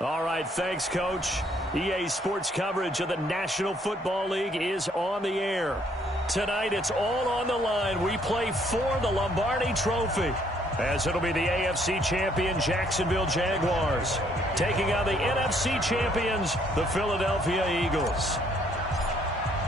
All right, thanks, Coach. EA Sports coverage of the National Football League is on the air. Tonight, it's all on the line. We play for the Lombardi Trophy, as it'll be the AFC champion Jacksonville Jaguars taking on the NFC champions, the Philadelphia Eagles.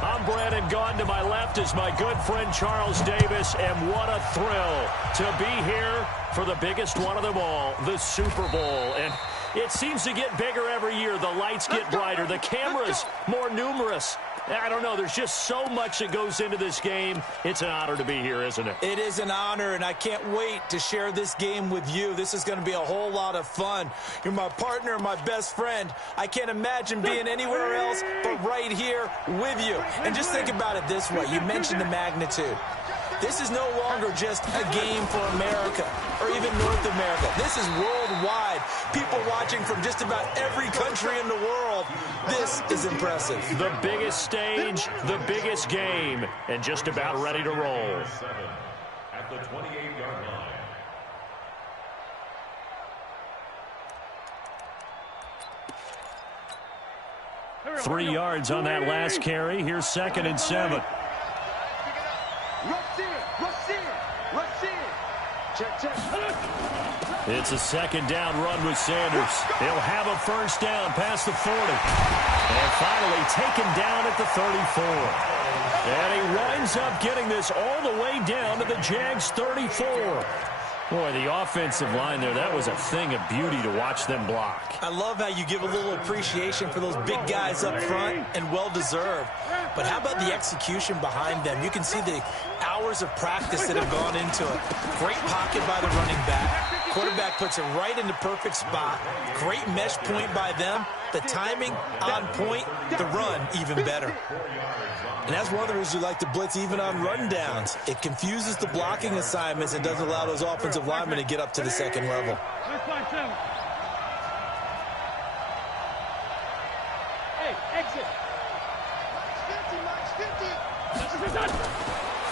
I'm Brandon Gaudin. To my left is my good friend Charles Davis, and what a thrill to be here for the biggest one of them all, the Super Bowl. And it seems to get bigger every year. The lights get brighter. The cameras more numerous. I don't know. There's just so much that goes into this game. It's an honor to be here, isn't it? It is an honor, and I can't wait to share this game with you. This is going to be a whole lot of fun. You're my partner, my best friend. I can't imagine being anywhere else but right here with you. And just think about it this way. You mentioned the magnitude. This is no longer just a game for America or even North America. This is worldwide. People watching from just about every country in the world. This is impressive. The biggest stage, the biggest game, and just about ready to roll. At the 28-yard line. 3 yards on that last carry. Here's 2nd and 7. It's a 2nd down run with Sanders. He'll have a 1st down past the 40. And finally taken down at the 34. And he winds up getting this all the way down to the Jags 34. Boy, the offensive line there, that was a thing of beauty to watch them block. I love how you give a little appreciation for those big guys up front, and well-deserved. But how about the execution behind them? You can see the hours of practice that have gone into it. Great pocket by the running back. Quarterback puts it right in the perfect spot. Great mesh point by them. The timing on point. The run even better. And that's one of the reasons you like to blitz even on rundowns. It confuses the blocking assignments and doesn't allow those offensive linemen to get up to the second level. Hey, exit.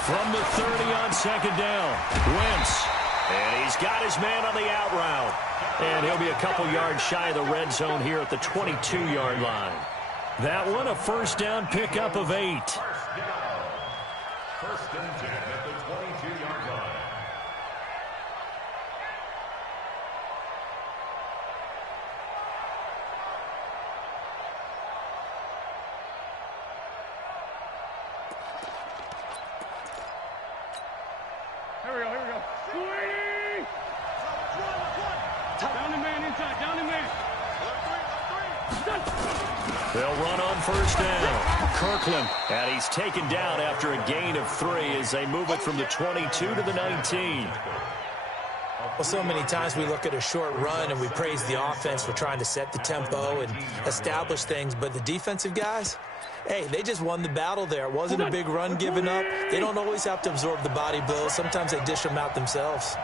From the 30 on 2nd down, Wentz. And he's got his man on the out route. And he'll be a couple yards shy of the red zone here at the 22-yard line. That one, a 1st down pickup of 8. 1st and 10 at the 22-yard line. Here we go. Down the man inside, down the man. They'll run on 1st down. Kirkland, and he's taken down after a gain of 3 as they move it from the 22 to the 19. Well, so many times we look at a short run and we praise the offense for trying to set the tempo and establish things, but the defensive guys, hey, they just won the battle there. It wasn't a big run given up. They don't always have to absorb the body blows. Sometimes they dish them out themselves.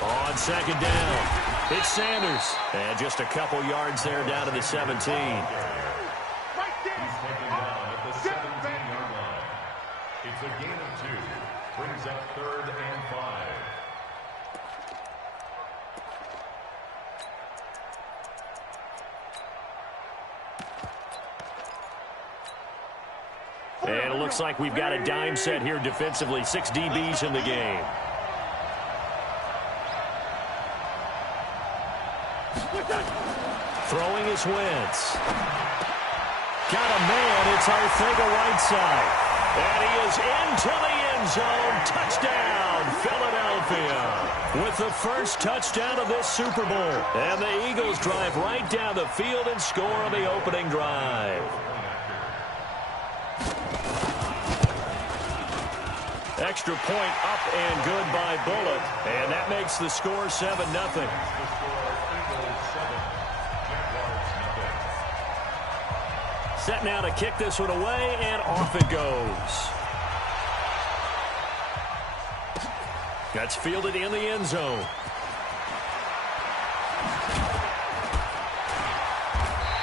On 2nd down, it's Sanders. And just a couple yards there down to the 17. He's taken down at the 17-yard line. It's a gain of 2. Brings up 3rd and 5. And it looks like we've got a dime set here defensively. 6 DBs in the game. Throwing is Wentz. Got a man. It's Arcega-Whiteside. And he is into the end zone. Touchdown, Philadelphia. With the first touchdown of this Super Bowl. And the Eagles drive right down the field and score on the opening drive. Extra point up and good by Bullock. And that makes the score 7-0. Set now to kick this one away, and off it goes. That's fielded in the end zone.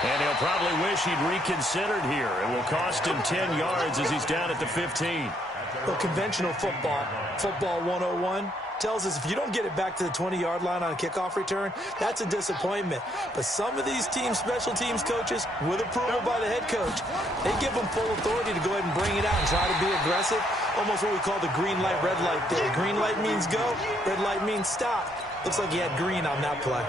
And he'll probably wish he'd reconsidered here. It will cost him 10 yards as he's down at the 15. Well, conventional football 101, tells us if you don't get it back to the 20-yard line on a kickoff return, that's a disappointment. But some of these special teams coaches, with approval by the head coach, they give them full authority to go ahead and bring it out and try to be aggressive. Almost what we call the green light, red light there. Green light means go, red light means stop. Looks like he had green on that play.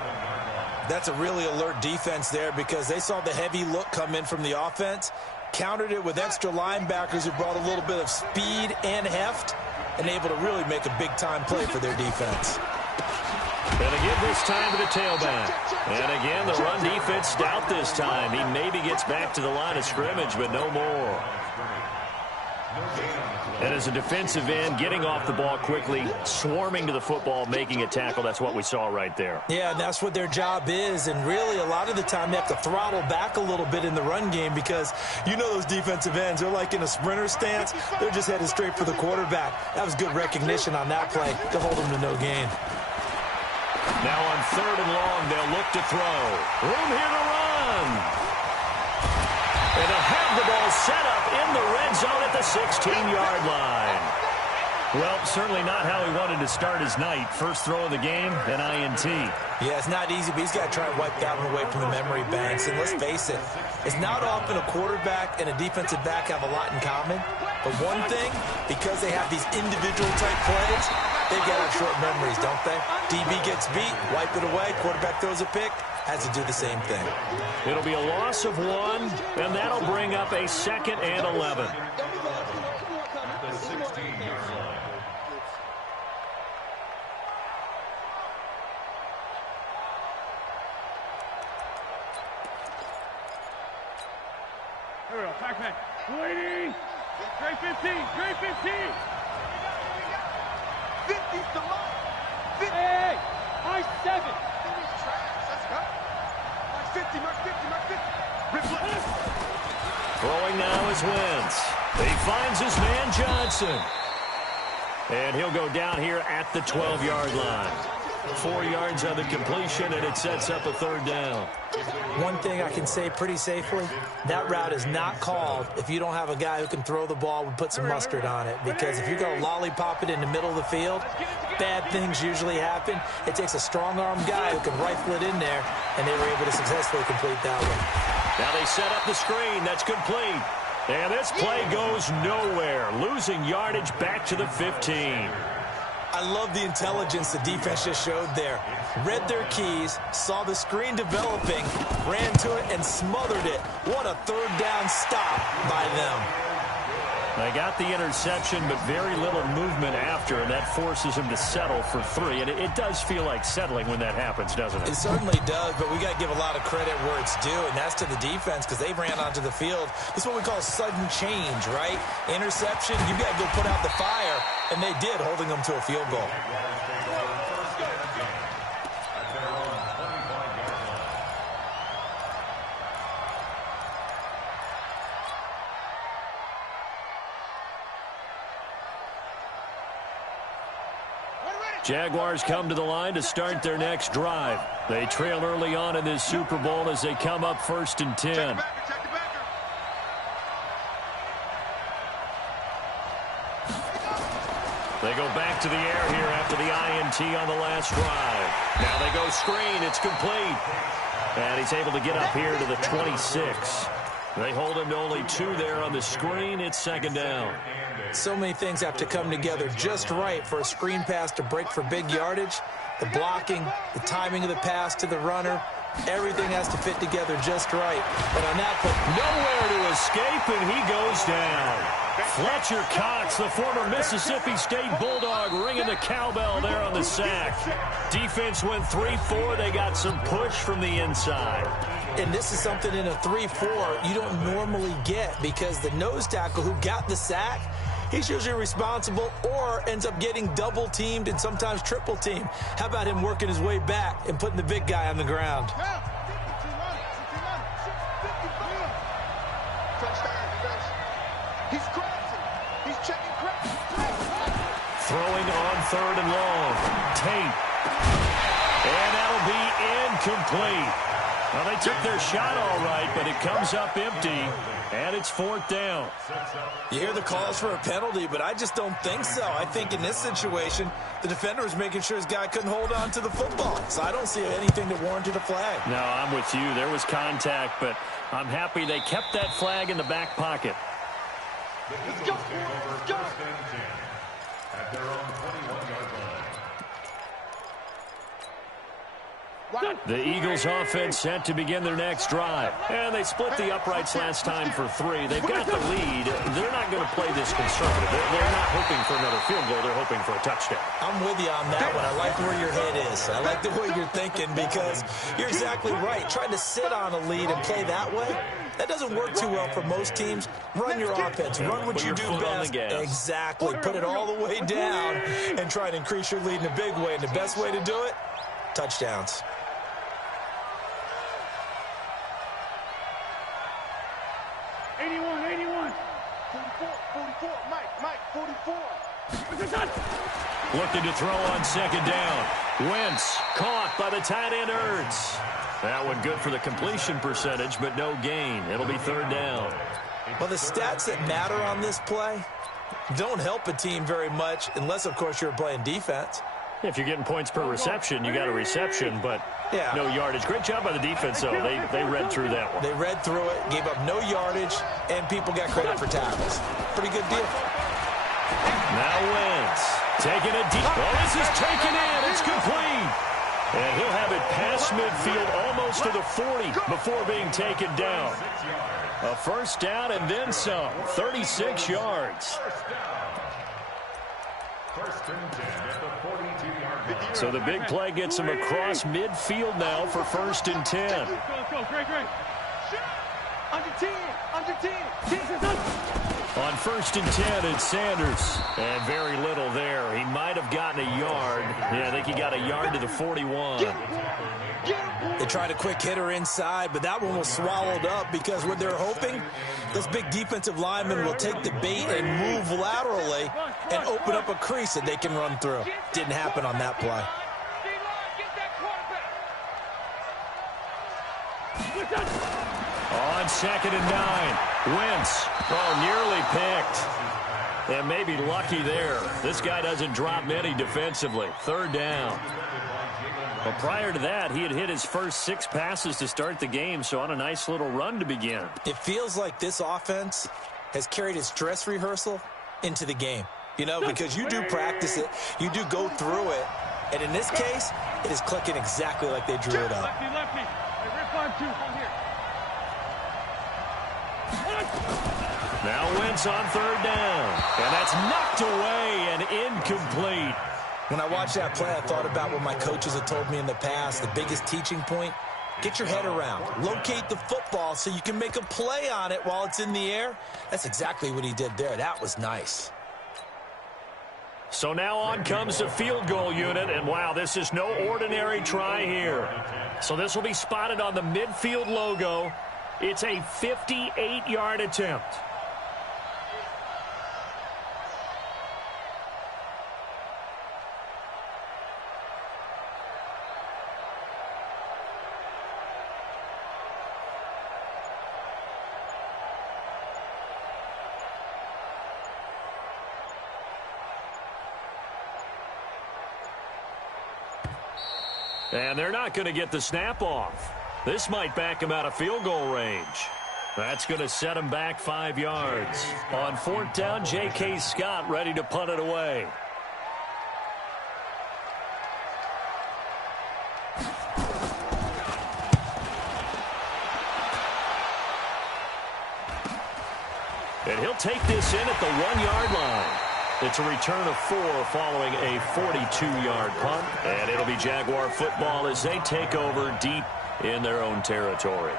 That's a really alert defense there because they saw the heavy look come in from the offense, countered it with extra linebackers who brought a little bit of speed and heft, and able to really make a big-time play for their defense. Gonna give this time to the tailback. And again, the run defense stout this time. He maybe gets back to the line of scrimmage, but no more. And as a defensive end, getting off the ball quickly, swarming to the football, making a tackle, that's what we saw right there. Yeah, and that's what their job is. And really, a lot of the time, they have to throttle back a little bit in the run game because you know those defensive ends, they're like in a sprinter stance. They're just headed straight for the quarterback. That was good recognition on that play to hold them to no gain. Now on 3rd and long, they'll look to throw. Room here to run. And they'll have the ball set up in the red zone at the 16-yard line. Well, certainly not how he wanted to start his night. First throw of the game, an INT. Yeah, it's not easy, but he's got to try and wipe that one away from the memory banks. And let's face it, it's not often a quarterback and a defensive back have a lot in common. But one thing, because they have these individual type plays, they've got to have short memories, don't they? DB gets beat, wipe it away, quarterback throws a pick, has to do the same thing. It'll be a loss of 1, and that'll bring up a 2nd and 11. Here we go, back. Waiting. Great 15, great 15. 50's the mark. Hey, high 7. Mark 50, mark 50. Throwing now is Wentz. He finds his man Johnson. And he'll go down here at the 12-yard line. 4 yards on the completion, and it sets up a 3rd down. One thing I can say pretty safely, that route is not called if you don't have a guy who can throw the ball and put some mustard on it. Because if you're going to lollipop it in the middle of the field, bad things usually happen. It takes a strong-arm guy who can rifle it in there, and they were able to successfully complete that one. Now they set up the screen. That's complete. And this play goes nowhere, losing yardage back to the 15. I love the intelligence the defense just showed there. Read their keys, saw the screen developing, ran to it, and smothered it. What a 3rd down stop by them. They got the interception, but very little movement after, and that forces him to settle for 3. And it does feel like settling when that happens, doesn't it? It certainly does, but we got to give a lot of credit where it's due, and that's to the defense because they ran onto the field. This is what we call sudden change, right? Interception, you got to go put out the fire, and they did, holding them to a field goal. Jaguars come to the line to start their next drive. They trail early on in this Super Bowl as they come up 1st and 10. They go back to the air here after the INT on the last drive. Now they go screen. It's complete. And he's able to get up here to the 26. They hold him to only 2 there on the screen. It's 2nd down. So many things have to come together just right for a screen pass to break for big yardage. The blocking, the timing of the pass to the runner, everything has to fit together just right. But on that play, nowhere to escape, and he goes down. Fletcher Cox, the former Mississippi State Bulldog, ringing the cowbell there on the sack. Defense went 3-4. They got some push from the inside. And this is something in a 3-4 you don't normally get because the nose tackle who got the sack, he's usually responsible or ends up getting double-teamed and sometimes triple-teamed. How about him working his way back and putting the big guy on the ground? Throwing on 3rd and long. Tate. And that'll be incomplete. Well, they took their shot all right, but it comes up empty, and it's 4th down. You hear the calls for a penalty, but I just don't think so. I think in this situation, the defender was making sure his guy couldn't hold on to the football. So I don't see anything that warranted a flag. No, I'm with you. There was contact, but I'm happy they kept that flag in the back pocket. Let's go. At their own 21-yard line. The Eagles offense set to begin their next drive. And they split the uprights last time for 3. They've got the lead. They're not going to play this conservative. They're not hoping for another field goal. They're hoping for a touchdown. I'm with you on that one. I like where your head is. I like the way you're thinking because you're exactly right. Trying to sit on a lead and play that way, that doesn't work too well for most teams. Run your offense. Run what you do best. Exactly. Put it all the way down and try to increase your lead in a big way. And the best way to do it, touchdowns. Looking to throw on 2nd down. Wentz caught by the tight end Ertz. That one good for the completion percentage, but no gain. It'll be 3rd down. Well, the stats that matter on this play don't help a team very much unless, of course, you're playing defense. If you're getting points per reception, you got a reception, but no yardage. Great job by the defense, though. They read through that one. They read through it, gave up no yardage, and people got credit for tackles. Pretty good deal. Now Wentz taking a deep. Oh, this is taken in. It's complete. And he'll have it past midfield almost to the 40 before being taken down. A 1st down and then some. 36 yards. So the big play gets him across midfield now for 1st and 10. Go, great. Under 10. On 1st and 10, it's Sanders. And very little there. He might have gotten a yard. Yeah, I think he got a yard to the 41. They tried a quick hitter inside, but that one was swallowed up because what they're hoping, those big defensive linemen will take the bait and move laterally and open up a crease that they can run through. Didn't happen on that play. On 2nd and 9, Wentz. Oh, nearly picked. And maybe lucky there. This guy doesn't drop many defensively. 3rd down. But prior to that, he had hit his first 6 passes to start the game, so on a nice little run to begin. It feels like this offense has carried its dress rehearsal into the game. You know, because you do practice it, you do go through it, and in this case, it is clicking exactly like they drew it up. Lefty. Hey, rip on 2. Come here. Now Wentz on 3rd down. And that's knocked away and incomplete. When I watched that play, I thought about what my coaches have told me in the past. The biggest teaching point, get your head around. Locate the football so you can make a play on it while it's in the air. That's exactly what he did there. That was nice. So now on comes the field goal unit, and wow, this is no ordinary try here. So this will be spotted on the midfield logo. It's a 58-yard attempt. And they're not going to get the snap off. This might back him out of field goal range. That's going to set him back 5 yards. On 4th down, J.K. Scott ready to punt it away. And he'll take this in at the 1-yard line. It's a return of 4 following a 42-yard punt. And it'll be Jaguar football as they take over deep in their own territory.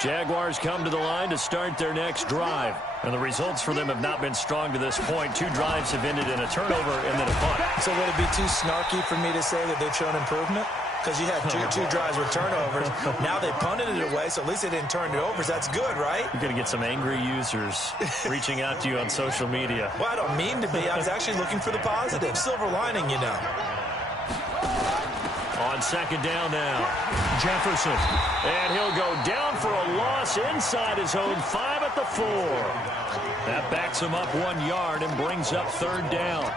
Jaguars come to the line to start their next drive. And the results for them have not been strong to this point. 2 drives have ended in a turnover and then a punt. So would it be too snarky for me to say that they've shown improvement? Because you had two drives with turnovers. Now they punted it away, so at least they didn't turn it over. So that's good, right? You're going to get some angry users reaching out to you on social media. Well, I don't mean to be. I was actually looking for the positive. Silver lining, you know. On second down now, Jefferson. And he'll go down for a loss inside his own 5 at the 4. That backs him up 1 yard and brings up third down.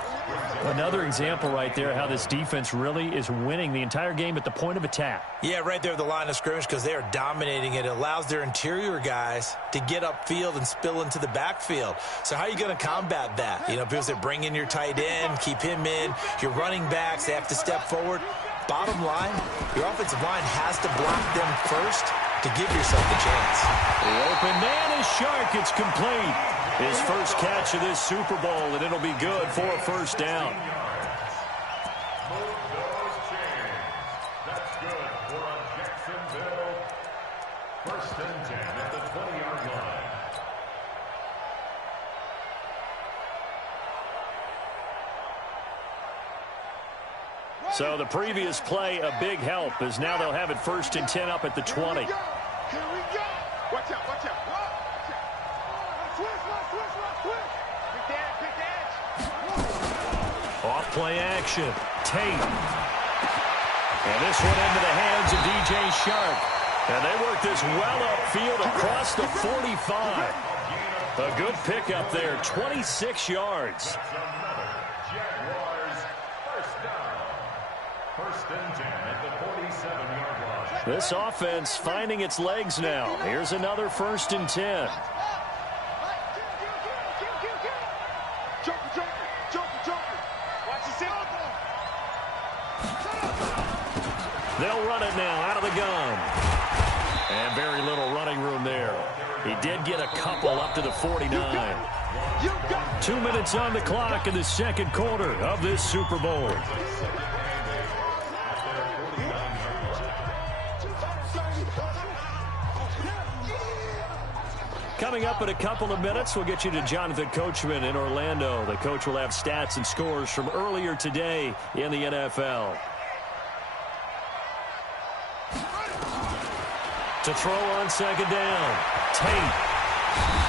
Another example right there how this defense really is winning the entire game at the point of attack. Yeah, right there at the line of scrimmage because they are dominating it. It allows their interior guys to get upfield and spill into the backfield. So how are you going to combat that? You know, because they bring in your tight end, keep him in. Your running backs, they have to step forward. Bottom line, your offensive line has to block them first to give yourself a chance. The open man is Shark. It's complete. His first catch of this Super Bowl, and it'll be good for a first down. Move those chains. That's good for a Jacksonville. First and 10 at the 20-yard line. So the previous play, a big help, as now they'll have it first and 10 up at the 20. Here we go. Watch out, watch out. Switch. Big dash. Off play action. Tate. And this one into the hands of DJ Shark. And they work this well upfield across the 45. A good pickup there, 26 yards. That's another Jaguars first down. First and 10 at the 47-yard line. This offense finding its legs now. Here's another first and 10. They'll run it now out of the gun. And very little running room there. He did get a couple up to the 49. 2 minutes on the clock in the second quarter of this Super Bowl. Coming up in a couple of minutes, we'll get you to Jonathan Coachman in Orlando. The coach will have stats and scores from earlier today in the NFL. To throw on second down. Tate.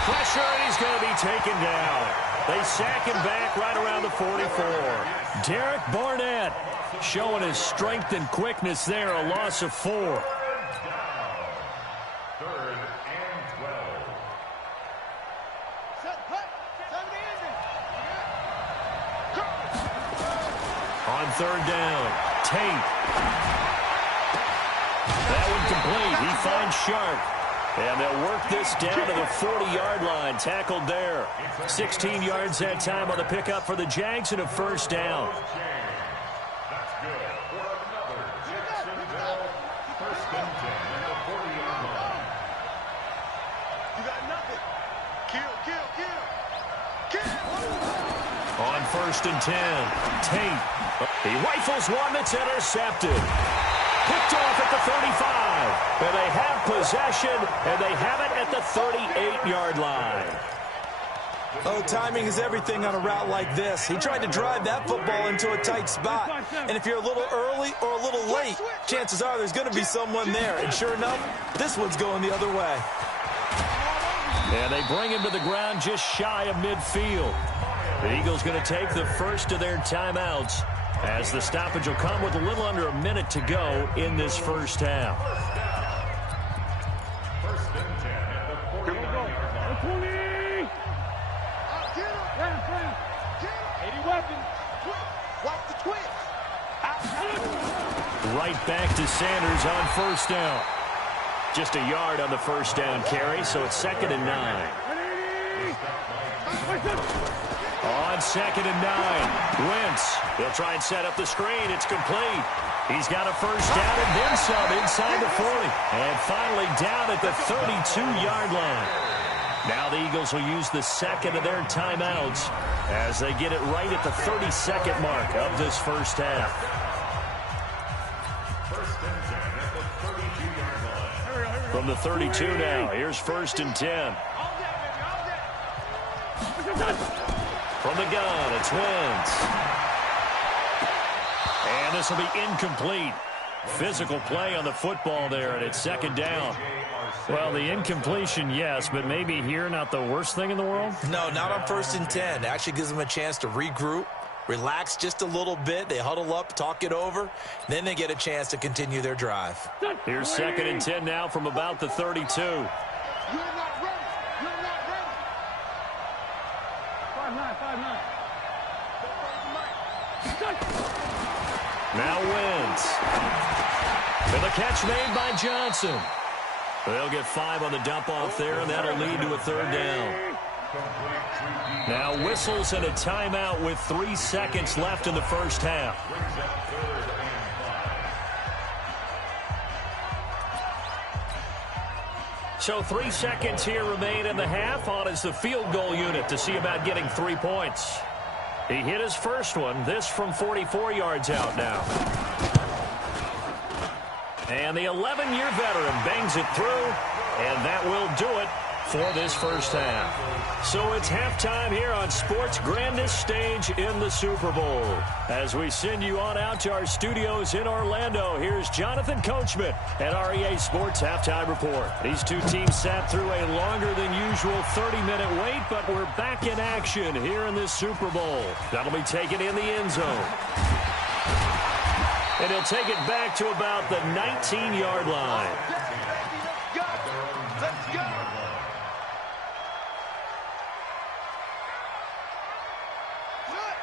Pressure, and he's going to be taken down. They sack him back right around the 44. Derek Barnett showing his strength and quickness there, a loss of 4. Third and 12. On third down, Tate. That one complete. He finds Sharp. And they'll work this down to the 40-yard line. Tackled there. 16 yards that time on the pickup for the Jags and a first down. That's good for another Jacksonville first and 10 at the 40-yard line. You got nothing. Kill. On first and 10, Tate. He rifles one that's intercepted. Picked off at the 35. And they have possession, and they have it at the 38-yard line. Oh, timing is everything on a route like this. He tried to drive that football into a tight spot. And if you're a little early or a little late, chances are there's going to be someone there. And sure enough, this one's going the other way. And they bring him to the ground just shy of midfield. The Eagles going to take the first of their timeouts as the stoppage will come with a little under a minute to go in this first half. First and 10 at the 49-yard line. 20. 80 weapons. Watch the twist. Right back to Sanders on first down. Just a yard on the first down carry, so it's 2nd and 9. On 2nd and 9, Wentz. He'll try and set up the screen. It's complete. He's got a first down and then some inside the 40. And finally down at the 32-yard line. Now the Eagles will use the second of their timeouts as they get it right at the 32nd mark of this first half. First and 10 at the 32-yard line. From the 32 now, here's first and 10. From the gun, it's Wentz. And this will be incomplete. Physical play on the football there, and it's 2nd down. Well, the incompletion, yes, but maybe here not the worst thing in the world? No, not on 1st and 10. Actually gives them a chance to regroup, relax just a little bit. They huddle up, talk it over. Then they get a chance to continue their drive. Here's 2nd and 10 now from about the 32. You're not ready. You're not ready. 5-9, 5-9. Now Wentz. And the catch made by Johnson. They'll get 5 on the dump-off there, and that'll lead to a 3rd down. Now whistles and a timeout with 3 seconds left in the first half. So 3 seconds here remain in the half. On is the field goal unit to see about getting 3 points. He hit his first one. This from 44 yards out now. And the 11-year veteran bangs it through, and that will do it for this first half. So it's halftime here on sports' grandest stage in the Super Bowl. As we send you on out to our studios in Orlando, here's Jonathan Coachman at REA Sports Halftime Report. These two teams sat through a longer than usual 30-minute wait, but we're back in action here in this Super Bowl. That'll be taken in the end zone. And he'll take it back to about the 19-yard line. Let's go.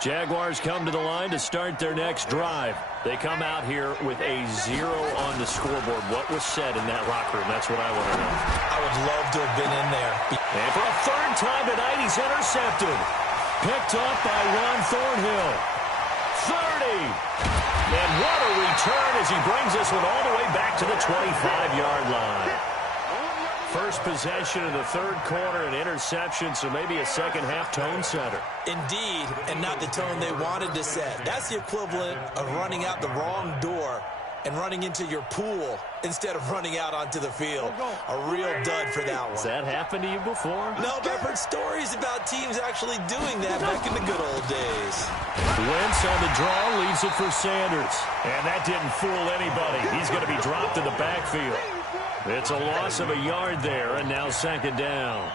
Jaguars come to the line to start their next drive. They come out here with a 0 on the scoreboard. What was said in that locker room? That's what I want to know. I would love to have been in there. And for a 3rd time tonight, he's intercepted. Picked up by Ron Thornhill. 30. And what a return as he brings this one all the way back to the 25-yard line. First possession of the 3rd quarter, an interception, so maybe a second-half tone setter. Indeed, and not the tone they wanted to set. That's the equivalent of running out the wrong door and running into your pool instead of running out onto the field. A real dud for that one. Has that happened to you before? No, but I've heard stories about teams actually doing that back in the good old days. Wentz on the draw, leaves it for Sanders. And that didn't fool anybody. He's going to be dropped in the backfield. It's a loss of a yard there, and now 2nd down.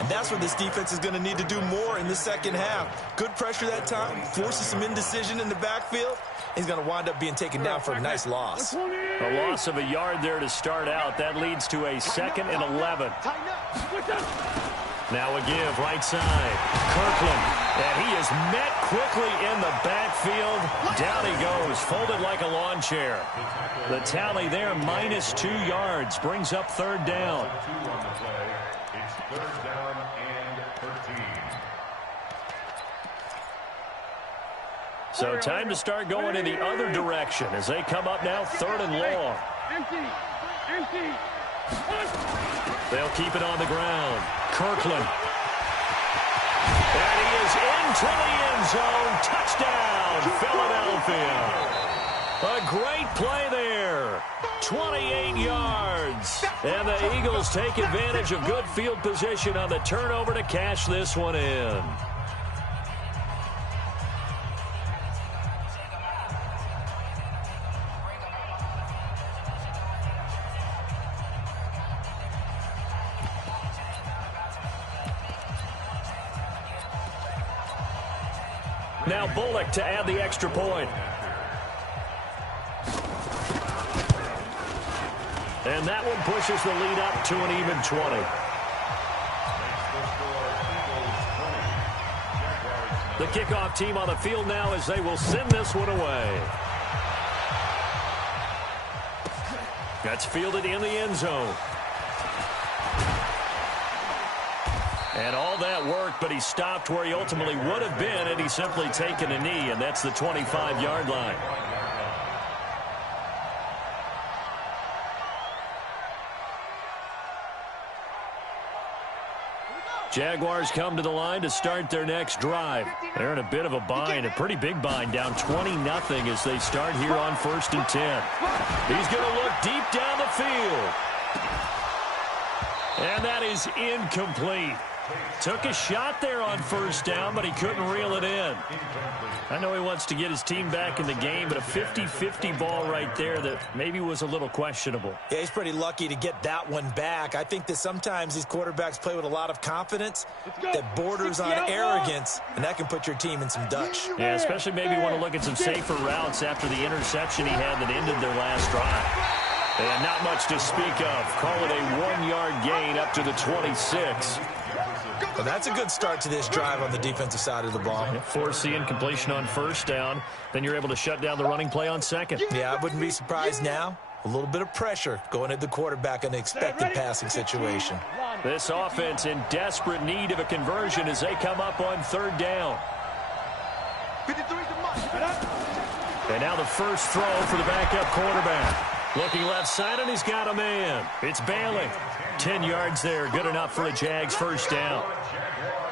And that's what this defense is going to need to do more in the second half. Good pressure that time, forces some indecision in the backfield. He's going to wind up being taken down for a nice loss. A loss of a yard there to start out. That leads to a 2nd and 11. Now a give, right side. Kirkland, and he is met quickly in the backfield. Down he goes, folded like a lawn chair. The tally there, -2 yards, brings up 3rd down. It's 3rd down and 13. So time to start going in the other direction as they come up now 3rd and long. Empty. They'll keep it on the ground. Kirkland. And he is into the end zone. Touchdown, Philadelphia. A great play there. 28 yards. And the Eagles take advantage of good field position on the turnover to cash this one in. Now Bullock to add the extra point. And that one pushes the lead up to an even 20. The kickoff team on the field now as they will send this one away. That's fielded in the end zone. And all that work, but he stopped where he ultimately would have been had he simply taken a knee, and that's the 25-yard line. Jaguars come to the line to start their next drive. They're in a bit of a bind, a pretty big bind, down 20-0 as they start here on 1st and 10. He's going to look deep down the field. And that is incomplete. Took a shot there on first down, but he couldn't reel it in. I know he wants to get his team back in the game, but a 50-50 ball right there that maybe was a little questionable. Yeah, he's pretty lucky to get that one back. I think that sometimes these quarterbacks play with a lot of confidence that borders on arrogance, and that can put your team in some Dutch. Yeah, especially maybe want to look at some safer routes after the interception he had that ended their last drive. And not much to speak of. Call it a 1-yard gain up to the 26. Well, that's a good start to this drive on the defensive side of the ball. Force the incompletion on first down. Then you're able to shut down the running play on second. Yeah, I wouldn't be surprised now. A little bit of pressure going at the quarterback in an expected passing situation. This offense in desperate need of a conversion as they come up on third down. And now the first throw for the backup quarterback. Looking left side, and he's got a man. It's Bailey. 10 yards there. Good enough for a Jags first down.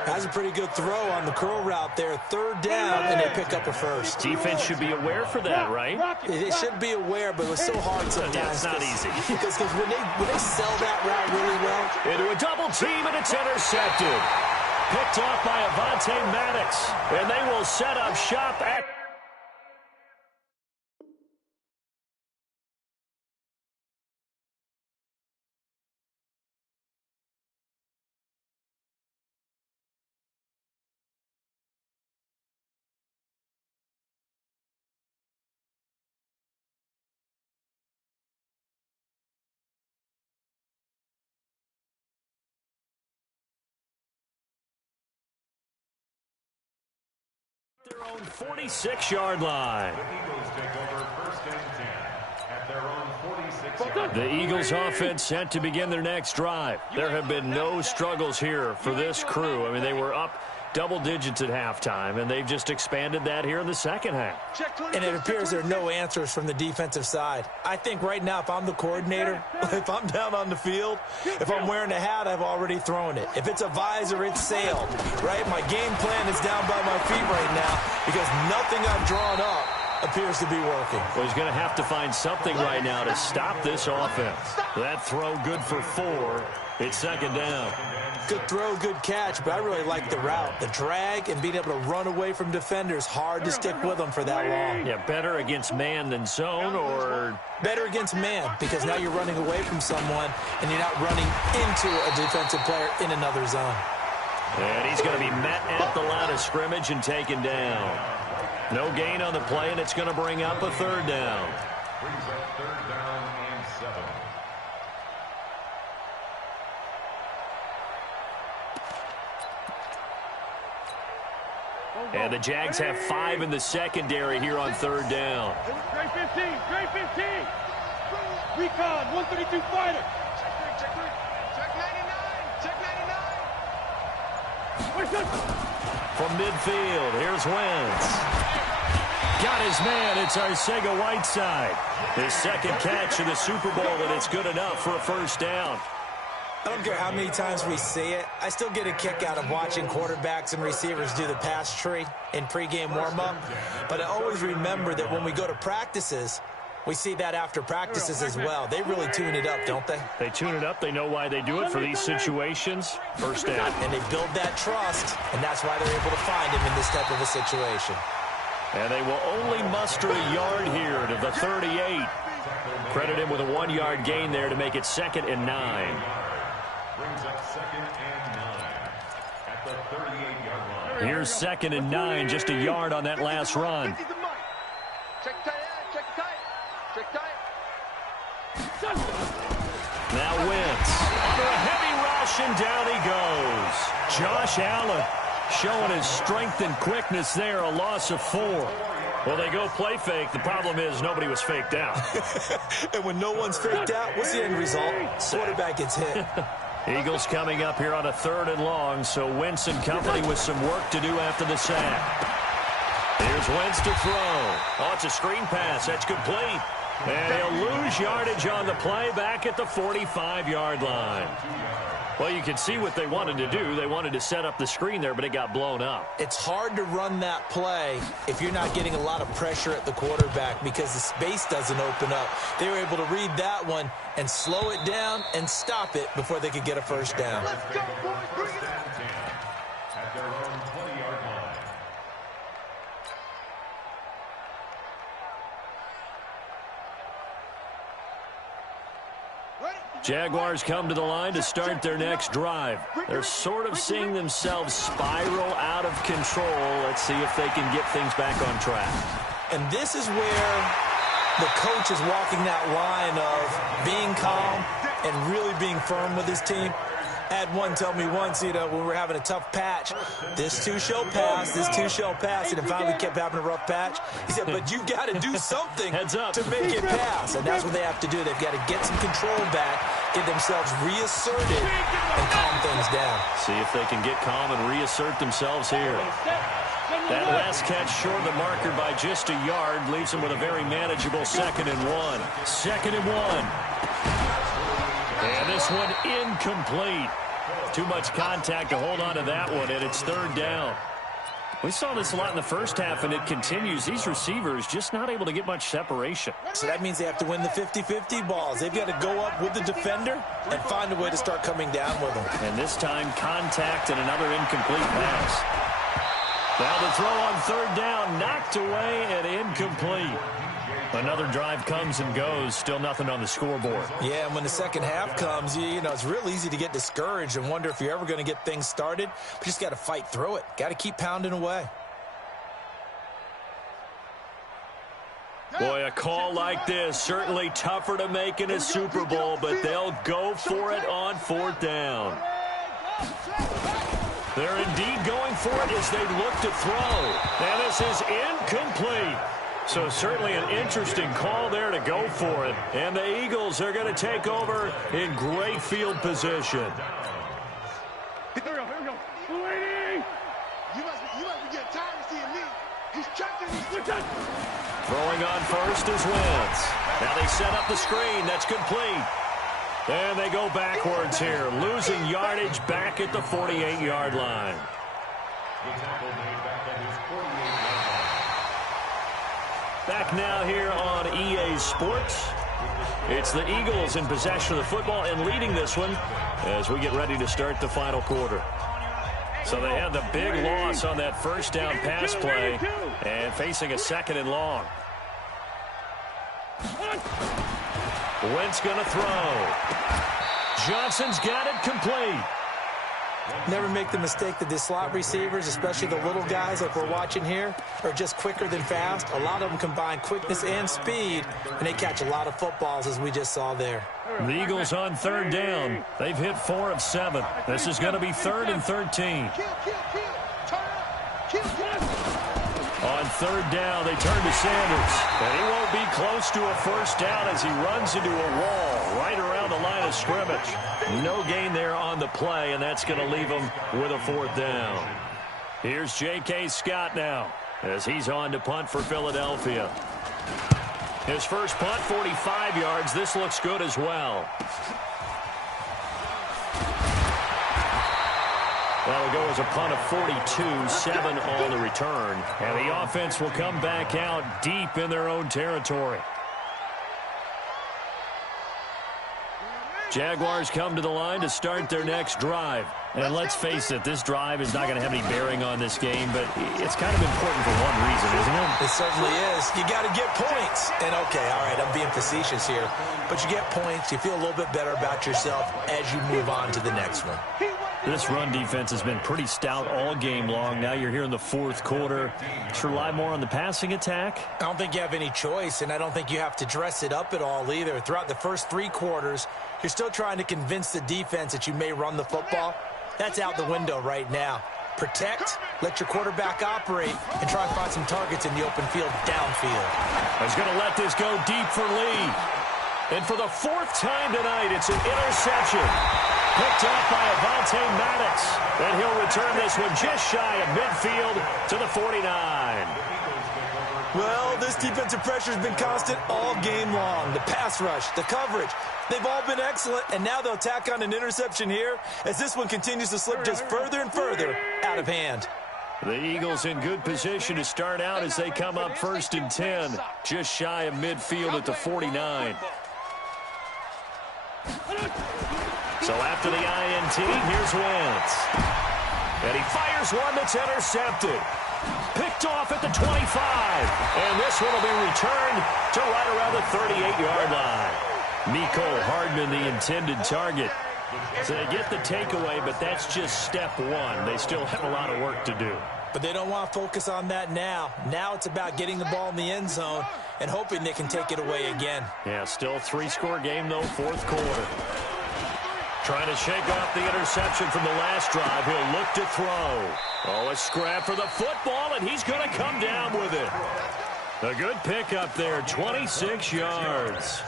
That's a pretty good throw on the curl route there. Third down, and they pick up a first. Defense should be aware for that, right? They should be aware, but it's so hard sometimes. Yeah, it's not easy. Because when they sell that route really well. Into a double team, and it's intercepted. Picked off by Avonte Maddox. And they will set up shop at... their own 46-yard line. The Eagles take over first and 10 at their own 46-yard line. The Eagles offense set to begin their next drive. There have been no struggles here for this crew. I mean, they were up double digits at halftime, and they've just expanded that here in the second half. And it appears there are no answers from the defensive side. I think right now, if I'm the coordinator, if I'm down on the field, if I'm wearing a hat, I've already thrown it. If it's a visor, it's sailed, right? My game plan is down by my feet right now because nothing I've drawn up appears to be working. Well, he's going to have to find something right now to stop this offense. That throw good for 4. It's second down. Good throw, good catch, but I really like the route. The drag and being able to run away from defenders, hard to stick with them for that long. Yeah, better against man than zone, or... Better against man, because now you're running away from someone and you're not running into a defensive player in another zone. And he's going to be met at the line of scrimmage and taken down. No gain on the play, and it's going to bring up a third down. Brings up third down and 7. And the Jags have 5 in the secondary here on third down. Great 15, great 15. Recon, 132 fighter. Check 99, From midfield, here's Wentz. Got his man, it's Arcega-Whiteside. His second catch in the Super Bowl, and it's good enough for a first down. I don't care how many times we see it. I still get a kick out of watching quarterbacks and receivers do the pass tree in pregame warm-up. But I always remember that when we go to practices, we see that after practices as well. They really tune it up, don't they? They tune it up. They know why they do it for these situations. First down. And they build that trust, and that's why they're able to find him in this type of a situation. And they will only muster a yard here to the 38. Credit him with a 1-yard gain there to make it 2nd and 9. Brings up 2nd and 9 at the 38-yard line. Here's 2nd and 9, just a yard on that last run. Check tight. Now Wentz under a heavy rush, and down he goes. Josh Allen showing his strength and quickness there, a loss of 4. Well, they go play fake. The problem is nobody was faked out. And when no one's faked out, what's the end result? Quarterback gets hit. Eagles coming up here on a 3rd and long, so Wentz and company with some work to do after the sack. Here's Wentz to throw. Oh, it's a screen pass. That's complete. And he'll lose yardage on the play back at the 45-yard line. Well, you can see what they wanted to do. They wanted to set up the screen there, but it got blown up. It's hard to run that play if you're not getting a lot of pressure at the quarterback because the space doesn't open up. They were able to read that one and slow it down and stop it before they could get a first down. Let's go, boys. Bring it on. At their own 20-yard line. Jaguars come to the line to start their next drive. They're sort of seeing themselves spiral out of control. Let's see if they can get things back on track. And this is where the coach is walking that line of being calm and really being firm with his team. I had one tell me once, when we were having a tough patch, this too shall pass, this too shall pass, and finally we kept having a rough patch. He said, but you've got to do something to make it pass, and that's what they have to do. They've got to get some control back, get themselves reasserted, and calm things down. See if they can get calm and reassert themselves here. That last catch short of the marker by just a yard leaves them with a very manageable 2nd and 1. 2nd and 1. And this one incomplete. Too much contact to hold on to that one, and it's 3rd down. We saw this a lot in the first half, and it continues. These receivers just not able to get much separation. So that means they have to win the 50-50 balls. They've got to go up with the defender and find a way to start coming down with them. And this time, contact and another incomplete pass. Now the throw on 3rd down, knocked away and incomplete. Another drive comes and goes, still nothing on the scoreboard. Yeah, and when the second half comes, it's real easy to get discouraged and wonder if you're ever going to get things started. But you just got to fight through it. Got to keep pounding away. Boy, a call like this, certainly tougher to make in a Super Bowl, but they'll go for it on 4th down. They're indeed going for it as they look to throw. And this is incomplete. So certainly an interesting call there to go for it. And the Eagles are going to take over in great field position. Here we go. Waiting. You must be getting tired of seeing me. He's tracking me. Throwing on first is Wentz. Now they set up the screen. That's complete. And they go backwards here, losing yardage back at the 48-yard line. The tackle made back at his 48-yard line. Back now here on EA Sports. It's the Eagles in possession of the football and leading this one as we get ready to start the final quarter. So they had the big loss on that first down pass play and facing a 2nd and long. Wentz going to throw. Johnson's got it complete. Never make the mistake that the slot receivers, especially the little guys like we're watching here, are just quicker than fast. A lot of them combine quickness and speed, and they catch a lot of footballs, as we just saw there. The Eagles on 3rd down. They've hit 4 of 7. This is going to be 3rd and 13. On 3rd down, they turn to Sanders. And he won't be close to a first down as he runs into a wall right around the line of scrimmage. No gain there on the play, and that's going to leave him with a 4th down. Here's J.K. Scott now as he's on to punt for Philadelphia. His first punt, 45 yards. This looks good as well. That'll go as a punt of 42, 7 on the return. And the offense will come back out deep in their own territory. Jaguars come to the line to start their next drive. And let's face it, this drive is not going to have any bearing on this game, but it's kind of important for one reason, isn't it? It certainly is. You got to get points. And, okay, all right, I'm being facetious here. But you get points, you feel a little bit better about yourself as you move on to the next one. This run defense has been pretty stout all game long. Now you're here in the 4th quarter. To rely more on the passing attack? I don't think you have any choice, and I don't think you have to dress it up at all either. Throughout the first 3 quarters, you're still trying to convince the defense that you may run the football. That's out the window right now. Protect, let your quarterback operate, and try and find some targets in the open field downfield. He's going to let this go deep for Lee. And for the 4th time tonight, it's an interception. Picked up by Avonte Maddox. And he'll return this one just shy of midfield to the 49. Well, this defensive pressure has been constant all game long. The pass rush, the coverage, they've all been excellent, and now they'll tack on an interception here as this one continues to slip just further and further out of hand. The Eagles in good position to start out as they come up 1st and 10, just shy of midfield at the 49. So after the INT, here's Wentz. And he fires one that's intercepted. Picked off at the 25. And this one will be returned to right around the 38-yard line. Mecole Hardman, the intended target. So they get the takeaway, but that's just step one. They still have a lot of work to do. But they don't want to focus on that now. Now it's about getting the ball in the end zone and hoping they can take it away again. Yeah, still 3-score game, though, 4th quarter. Trying to shake off the interception from the last drive. He'll look to throw. Oh, a scrap for the football, and he's going to come down with it. A good pickup there, 26 yards.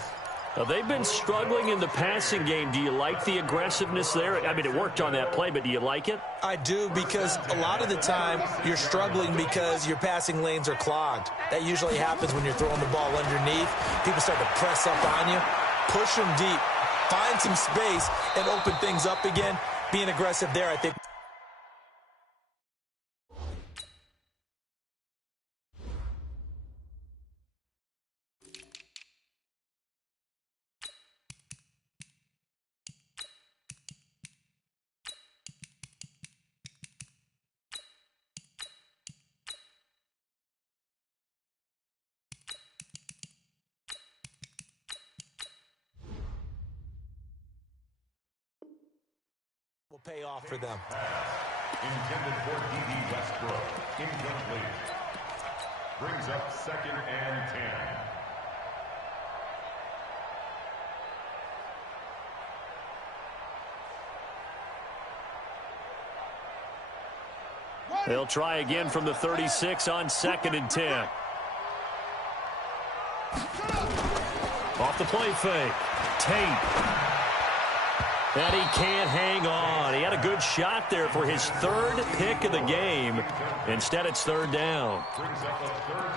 Now, they've been struggling in the passing game. Do you like the aggressiveness there? I mean, it worked on that play, but do you like it? I do, because a lot of the time you're struggling because your passing lanes are clogged. That usually happens when you're throwing the ball underneath. People start to press up on you. Push them deep. Find some space and open things up again. Being aggressive there, I think. Will pay off for them. Intended for D.D. Westbrook. Incomplete. Brings up 2nd and 10. They'll try again from the 36 on 2nd and 10. Off the play fake. Tate. And he can't hang on. He had a good shot there for his 3rd pick of the game. Instead, it's 3rd down.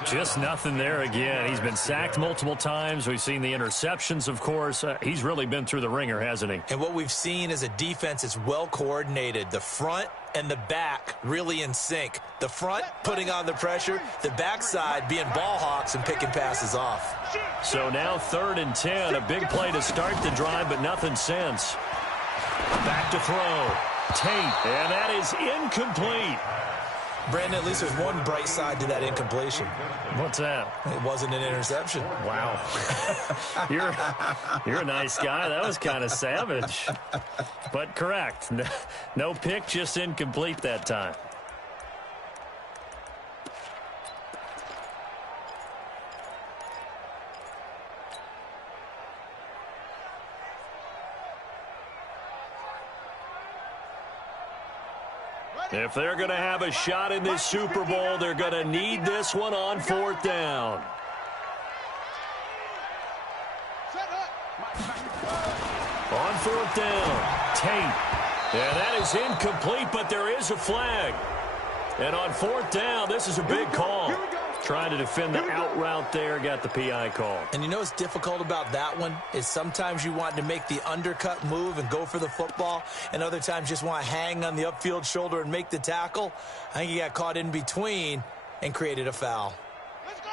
Just nothing there again. He's been sacked multiple times. We've seen the interceptions, of course. He's really been through the ringer, hasn't he? And what we've seen is a defense that's well coordinated. The front and the back really in sync. The front putting on the pressure, the backside being ball hawks and picking passes off. So now 3rd and 10, a big play to start the drive, but nothing since. Back to throw. Tate, and that is incomplete. Brandon, at least there's one bright side to that incompletion. What's that? It wasn't an interception. Wow. You're a nice guy. That was kind of savage. But correct. No pick, just incomplete that time. If they're going to have a shot in this Super Bowl, they're going to need this one on 4th down. On 4th down, Tate. And that is incomplete, but there is a flag. And on 4th down, this is a big call. Trying to defend the out route there, got the PI call. And you know what's difficult about that one is sometimes you want to make the undercut move and go for the football, and other times just want to hang on the upfield shoulder and make the tackle. I think he got caught in between and created a foul. Let's go.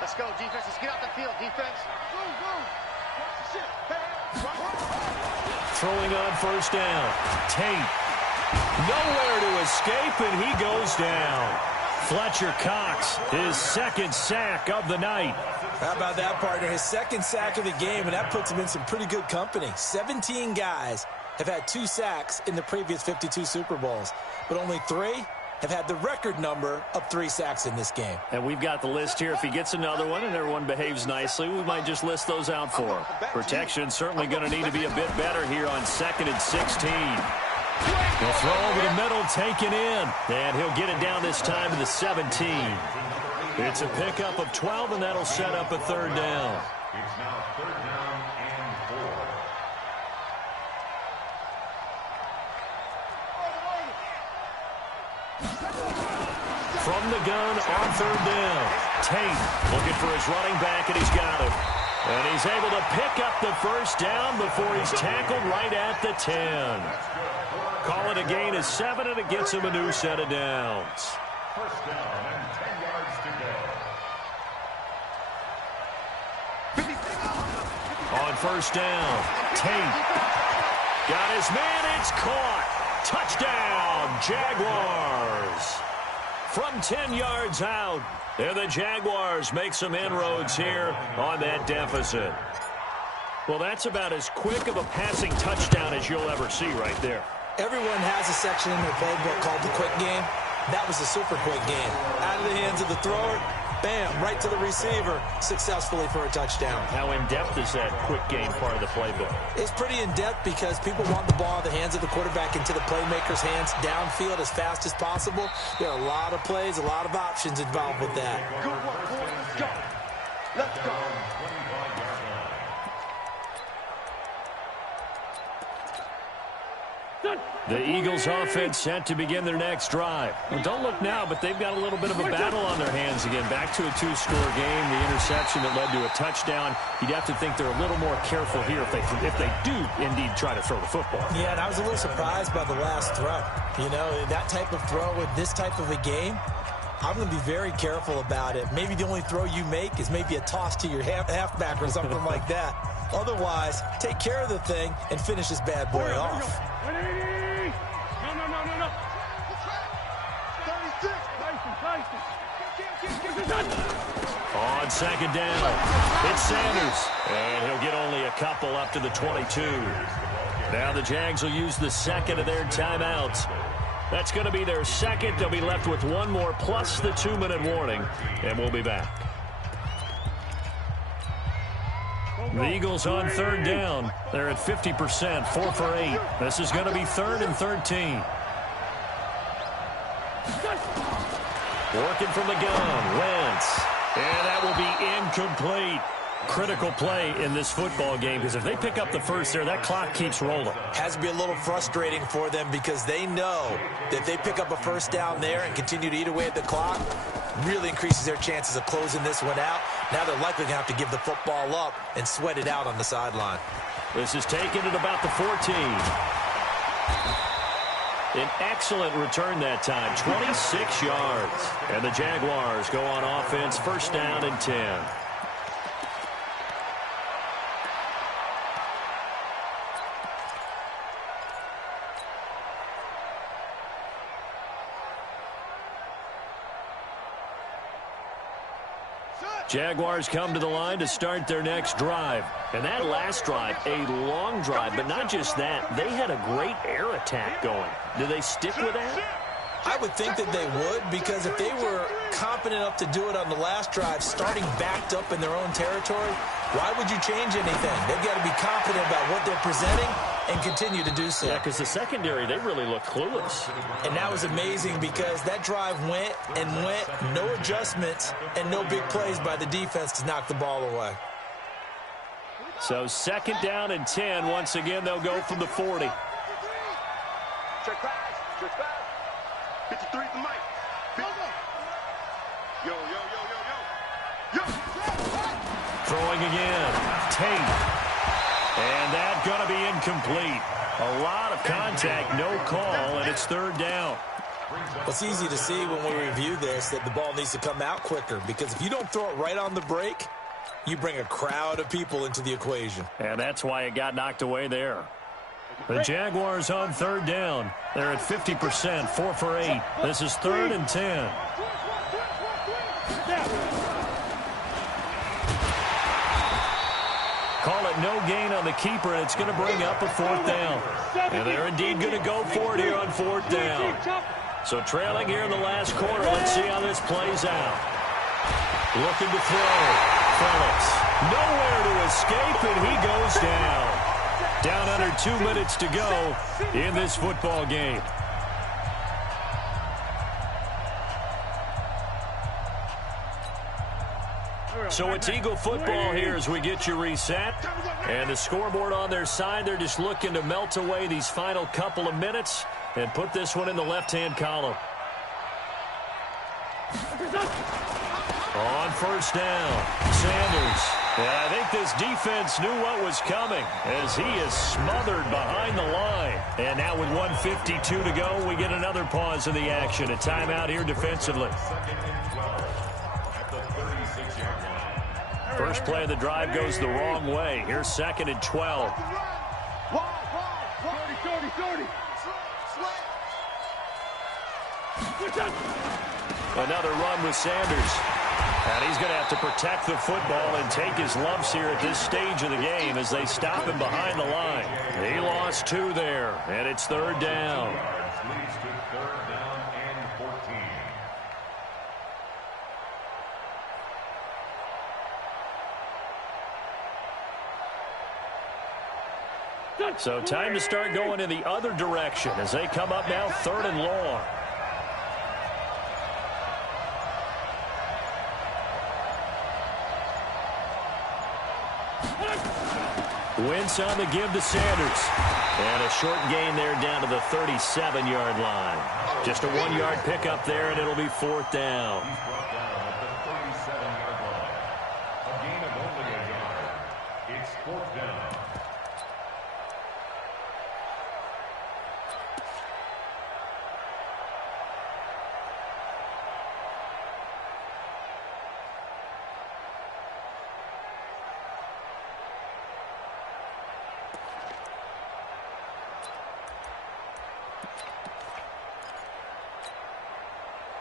Let's go, defense. Let's get out the field, defense. Throwing on 1st down. Tate. Nowhere to escape, and he goes down. Fletcher Cox, his 2nd sack of the night. How about that, partner? His 2nd sack of the game, and that puts him in some pretty good company. 17 guys have had 2 sacks in the previous 52 Super Bowls, but only 3 have had the record number of 3 sacks in this game. And we've got the list here. If he gets another one and everyone behaves nicely, we might just list those out for him. Protection certainly going to need to be a bit better here on 2nd and 16. He'll throw over the middle, taken in. And he'll get it down this time to the 17. It's a pickup of 12, and that'll set up a 3rd down. It's now 3rd down and 4. from the gun on third down. Tate looking for his running back, and he's got him. And he's able to pick up the first down before he's tackled right at the 10. Call it a gain of 7, and it gets him a new set of downs. First down and 10 yards to go. On first down, Tate got his man. It's caught. Touchdown, Jaguars. From 10 yards out, and the Jaguars make some inroads here on that deficit. Well, that's about as quick of a passing touchdown as you'll ever see right there. Everyone has a section in their playbook called the quick game. That was a super quick game. Out of the hands of the thrower, bam, right to the receiver, successfully for a touchdown. How in-depth is that quick game part of the playbook? It's pretty in-depth because people want the ball in the hands of the quarterback into the playmaker's hands downfield as fast as possible. There are a lot of plays, a lot of options involved with that. Good work, boys. Let's go. Let's go. The Eagles offense set to begin their next drive. Well, don't look now, but they've got a little bit of a battle on their hands again. Back to a 2-score game, the interception that led to a touchdown. You'd have to think they're a little more careful here if they do indeed try to throw the football. Yeah, and I was a little surprised by the last throw. You know, that type of throw with this type of a game, I'm going to be very careful about it. Maybe the only throw you make is maybe a toss to your halfback or something like that. Otherwise, take care of the thing and finish this bad boy off. No. 36. On second down, it's Sanders. And he'll get only a couple up to the 22. Now the Jags will use the second of their timeouts. That's going to be their second. They'll be left with one more plus the 2-minute warning. And we'll be back. The Eagles on third down. They're at 50%, 4 for 8. This is going to be 3rd and 13. Working from the gun, Wentz. And that will be incomplete. Critical play in this football game because if they pick up the first there, that clock keeps rolling. Has to be a little frustrating for them because they know that if they pick up a first down there and continue to eat away at the clock, really increases their chances of closing this one out. Now they're likely going to have to give the football up and sweat it out on the sideline. This is taken at about the 14. An excellent return that time, 26 yards. And the Jaguars go on offense, first down and 10. Jaguars come to the line to start their next drive. And that last drive, a long drive, but not just that. They had a great air attack going. Do they stick with that? I would think that they would because if they were confident enough to do it on the last drive, starting backed up in their own territory, why would you change anything? They've got to be confident about what they're presenting and continue to do so. Yeah, because the secondary, they really look clueless. And that was amazing because that drive went and went, no adjustments and no big plays by the defense to knock the ball away. So second down and 10. Once again, they'll go from the 40. Check pass. 53 to Mike. Yo. Throwing again. Tate. And that's going to be incomplete. A lot of contact, no call, and it's third down. Well, it's easy to see when we review this that the ball needs to come out quicker because if you don't throw it right on the break, you bring a crowd of people into the equation. And that's why it got knocked away there. The Jaguars on third down. They're at 50%, 4 for 8. This is 3rd and 10. Call it no gain on the keeper, and it's going to bring up a 4th down. And they're indeed going to go for it here on 4th down. So trailing here in the last quarter. Let's see how this plays out. Looking to throw. Phillips. Nowhere to escape, and he goes down. Down under 2 minutes to go in this football game. So it's Eagle football here as we get you reset. And the scoreboard on their side, they're just looking to melt away these final couple of minutes and put this one in the left-hand column. first down. Sanders. And I think this defense knew what was coming as he is smothered behind the line. And now with 1:52 to go, we get another pause in the action. A timeout here defensively. First play of the drive goes the wrong way. Here's 2nd and 12. Another run with Sanders. And he's going to have to protect the football and take his lumps here at this stage of the game as they stop him behind the line. He lost 2 there, and it's 3rd down. Leads to 3rd down and 14. So time to start going in the other direction as they come up now 3rd and long. Wentz on the give to Sanders. And a short gain there down to the 37-yard line. Just a 1-yard pickup there, and it'll be 4th down. He's brought down at the 37-yard line. A gain of only a yard. It's 4th down.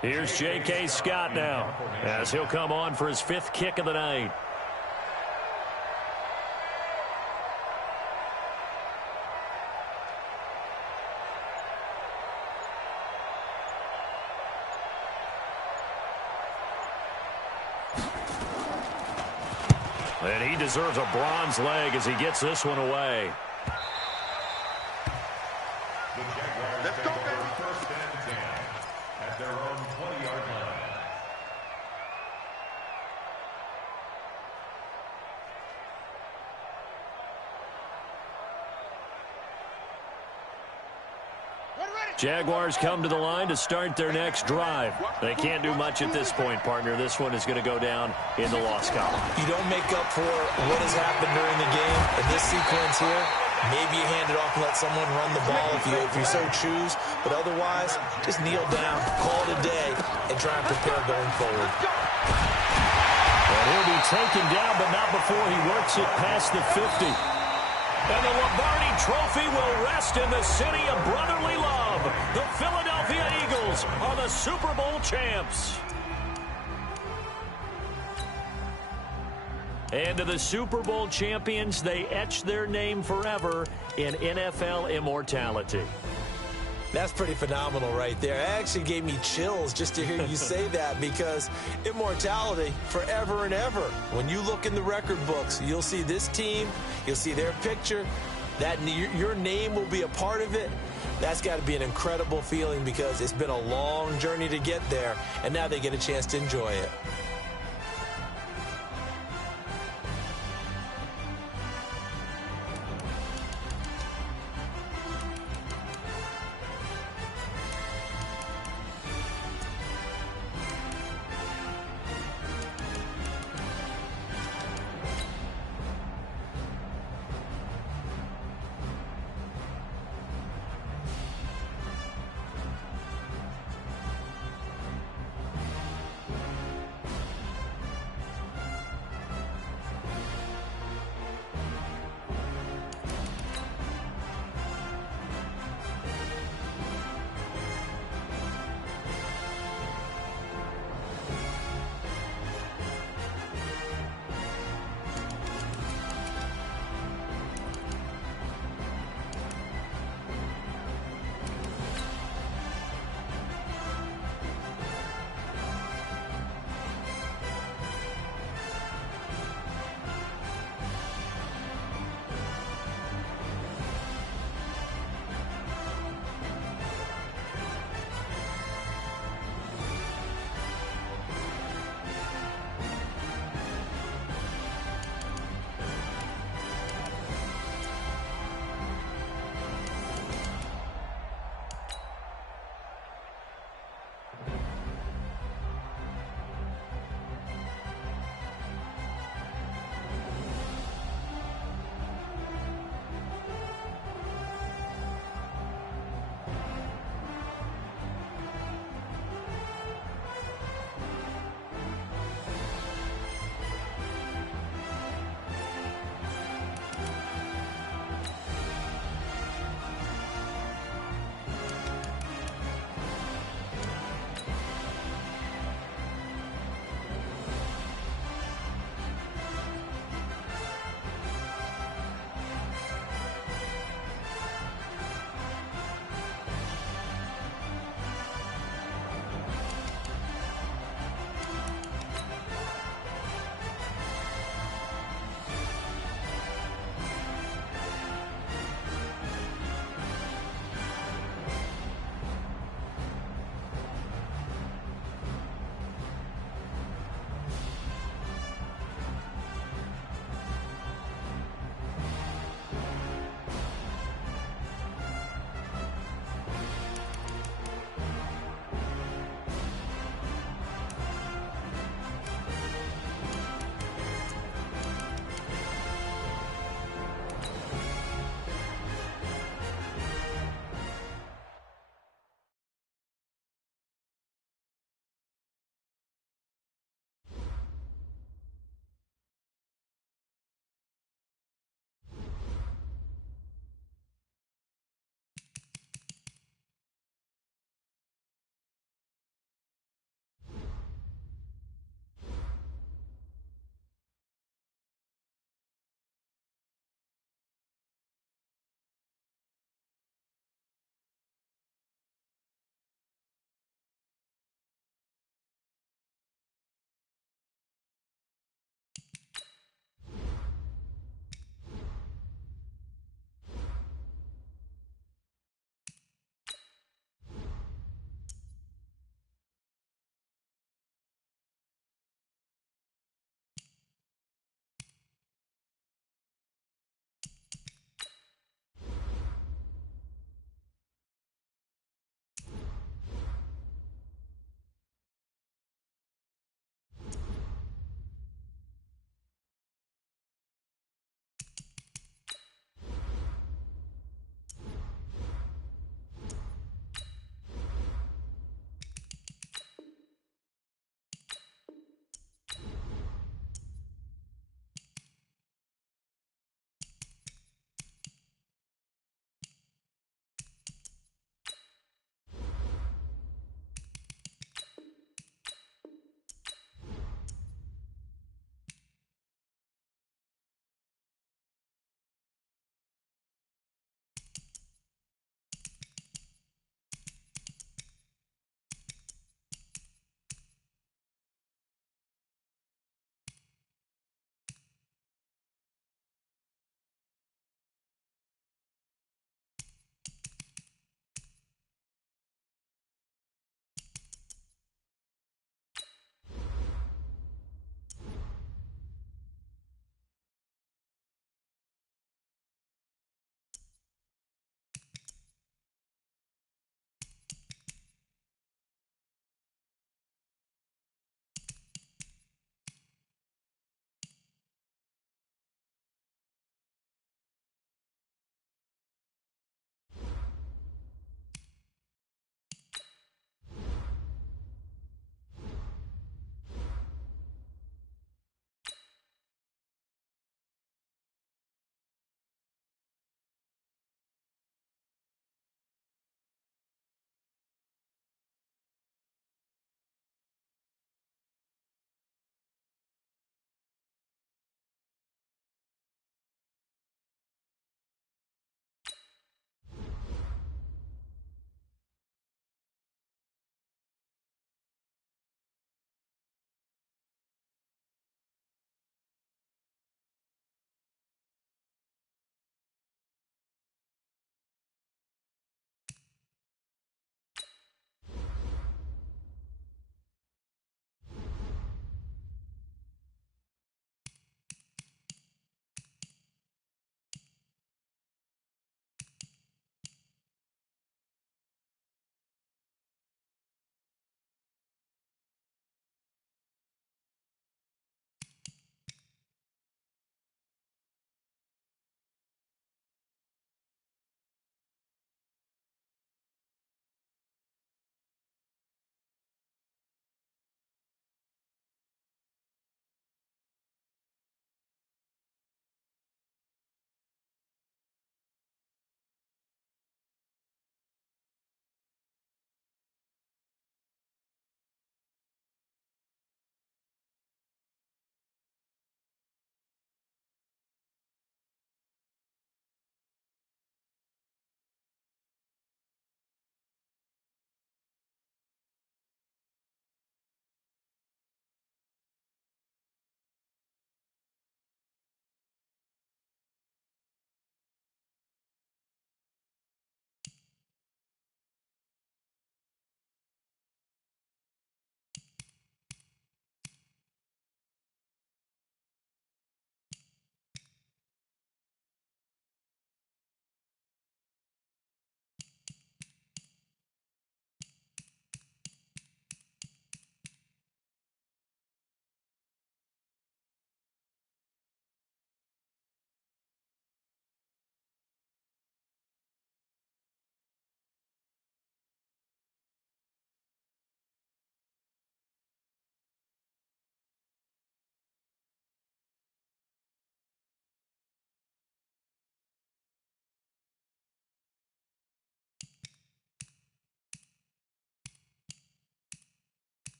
Here's J.K. Scott now as he'll come on for his 5th kick of the night. And he deserves a bronze leg as he gets this one away. The Jaguars take over 1st and 10 at their own 20-yard line. Jaguars come to the line to start their next drive. They can't do much at this point, partner. This one is going to go down in the loss column. You don't make up for what has happened during the game. In this sequence here, maybe you hand it off and let someone run the ball if you so choose. But otherwise, just kneel down, call it a day, and try and prepare going forward. And he'll be taken down, but not before he works it past the 50. And the Lombardi Trophy will rest in the city of brotherly love. The Philadelphia Eagles are the Super Bowl champs. And to the Super Bowl champions, they etch their name forever in NFL immortality. That's pretty phenomenal right there. It actually gave me chills just to hear you say that, because immortality forever and ever. When you look in the record books, you'll see this team, you'll see their picture, that your name will be a part of it. That's got to be an incredible feeling, because it's been a long journey to get there, and now they get a chance to enjoy it.